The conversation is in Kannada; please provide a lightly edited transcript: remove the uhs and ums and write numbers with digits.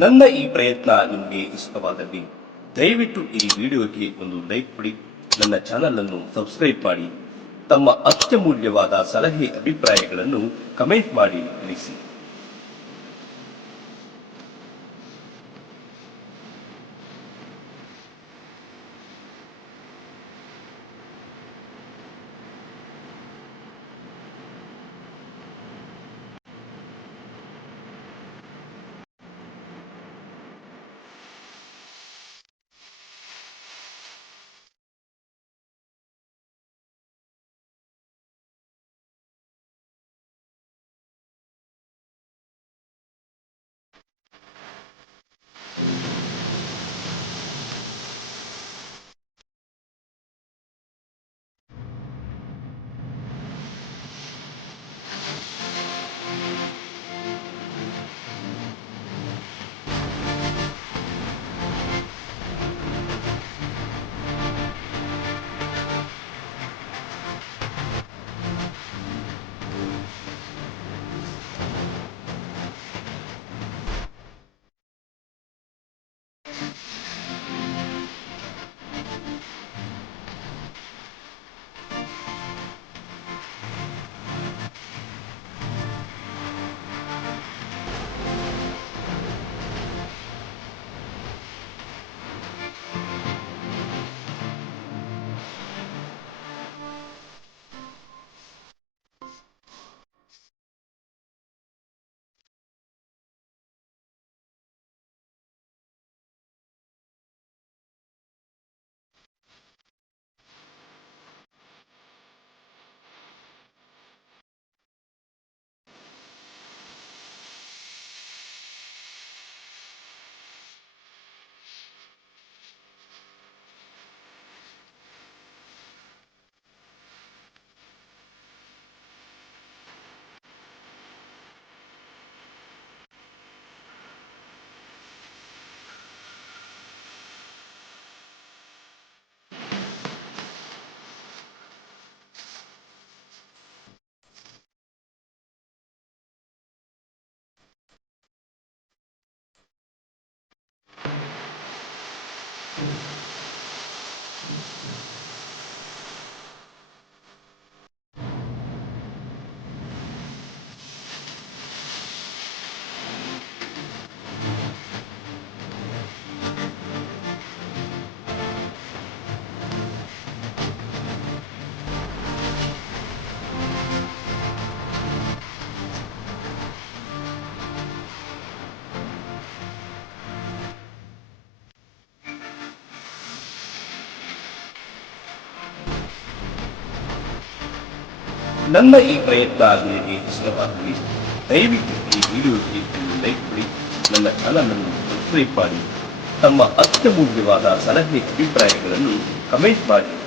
ನನ್ನ ಈ ಪ್ರಯತ್ನ ನಿಮಗೆ ಇಷ್ಟವಾದಲ್ಲಿ ದಯವಿಟ್ಟು ಈ ವಿಡಿಯೋಗೆ ಒಂದು ಲೈಕ್ ಕೊಡಿ, ನನ್ನ ಚಾನಲ್ ಅನ್ನು ಸಬ್ಸ್ಕ್ರೈಬ್ ಮಾಡಿ, ತಮ್ಮ ಅತ್ಯಮೂಲ್ಯವಾದ ಸಲಹೆ ಅಭಿಪ್ರಾಯಗಳನ್ನು ಕಮೆಂಟ್ ಮಾಡಿ ತಿಳಿಸಿ. ನನ್ನ ಈ ಪ್ರಯತ್ನ ನಿಮಗೆ ಇಷ್ಟವಾದಲ್ಲಿ ದಯವಿಟ್ಟು ಈ ವಿಡಿಯೋಗೆ ಒಂದು ಲೈಕ್ ಕೊಡಿ, ನನ್ನ ಚಾನಲ್ ಅನ್ನು ಸಬ್ಸ್ಕ್ರೈಬ್ ಮಾಡಿ, ತಮ್ಮ ಅತ್ಯಮೂಲ್ಯವಾದ ಸಲಹೆ ಅಭಿಪ್ರಾಯಗಳನ್ನು ಕಮೆಂಟ್ ಮಾಡಿ.